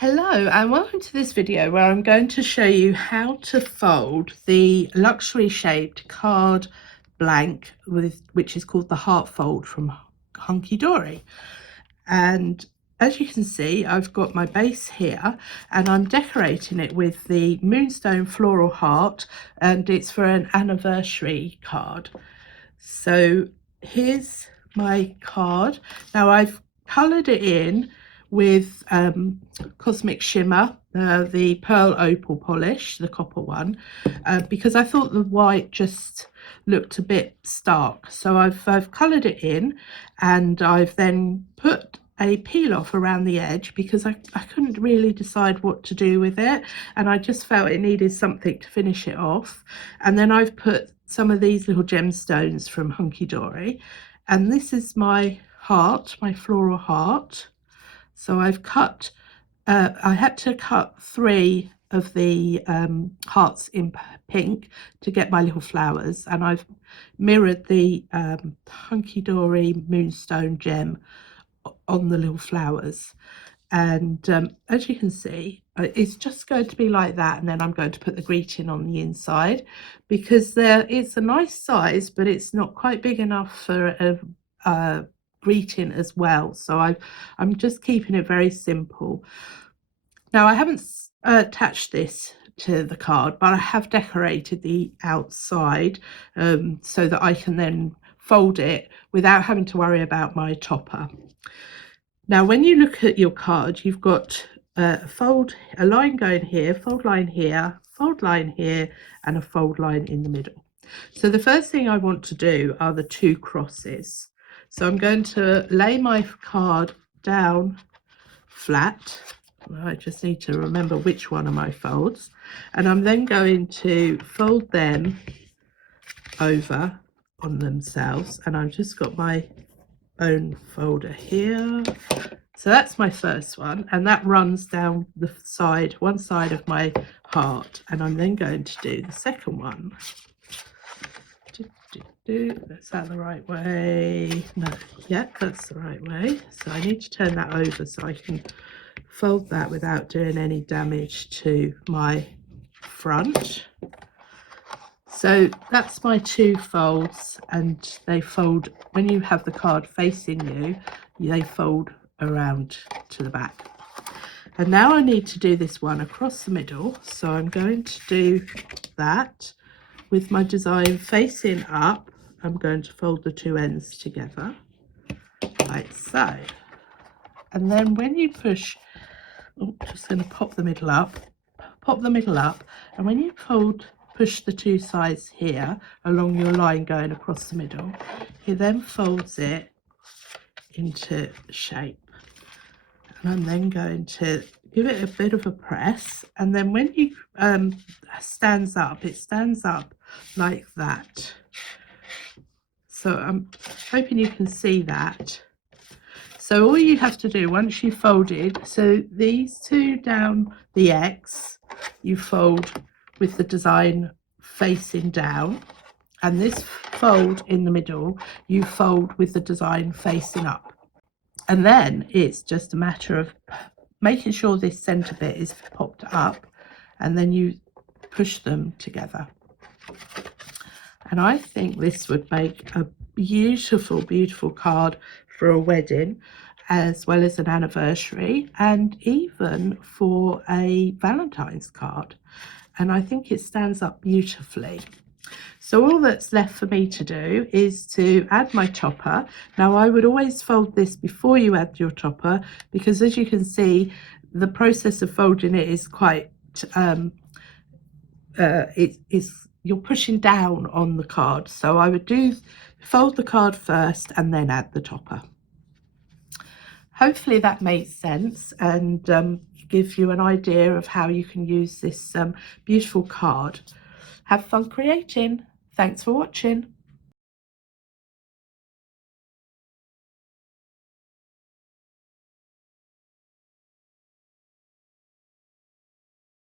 Hello and welcome to this video where I'm going to show you how to fold the luxury shaped card blank which is called the heart fold from Hunkydory. And as you can see, I've got my base here and I'm decorating it with the moonstone floral heart, and it's for an anniversary card. So here's my card. Now I've coloured it in with Cosmic Shimmer, the pearl opal polish, the copper one, because I thought the white just looked a bit stark. So I've coloured it in, and I've then put a peel off around the edge because I couldn't really decide what to do with it, and I just felt it needed something to finish it off. And then I've put some of these little gemstones from Hunkydory, and this is my heart, my floral heart. So I've cut, I had to cut 3 of the hearts in pink to get my little flowers, and I've mirrored the Hunkydory moonstone gem on the little flowers. And as you can see, it's just going to be like that, and then I'm going to put the greeting on the inside because it's a nice size, but it's not quite big enough for a greeting as well. So I'm just keeping it very simple. Now I haven't attached this to the card, but I have decorated the outside so that I can then fold it without having to worry about my topper. Now when you look at your card, you've got a line going here, fold line here, fold line here, and a fold line in the middle. So the first thing I want to do are the 2 crosses. So I'm going to lay my card down flat. I just need to remember which one of my folds, and I'm then going to fold them over on themselves, and I've just got my own folder here. So that's my first one, and that runs down the side, one side of my heart, and I'm then going to do the second one. That's that the right way? No, yeah, that's the right way. So I need to turn that over so I can fold that without doing any damage to my front. So that's my 2 folds, and they fold when you have the card facing you, they fold around to the back. And now I need to do this one across the middle, so I'm going to do that with my design facing up. I'm going to fold the 2 ends together like so, and then when you push, just going to pop the middle up, and when you push the 2 sides here along your line going across the middle, he then folds it into shape. And I'm then going to give it a bit of a press, and then when you stands up, it stands up like that. So I'm hoping you can see that. So all you have to do once you've folded, so these 2 down the X, you fold with the design facing down, and this fold in the middle, you fold with the design facing up. And then it's just a matter of making sure this center bit is popped up, and then you push them together. And I think this would make a beautiful, beautiful card for a wedding, as well as an anniversary, and even for a Valentine's card. And I think it stands up beautifully. So all that's left for me to do is to add my topper. Now I would always fold this before you add your topper, because as you can see, the process of folding it is quite you're pushing down on the card. So I would fold the card first and then add the topper. Hopefully that makes sense and gives you an idea of how you can use this beautiful card. Have fun creating. Thanks for watching.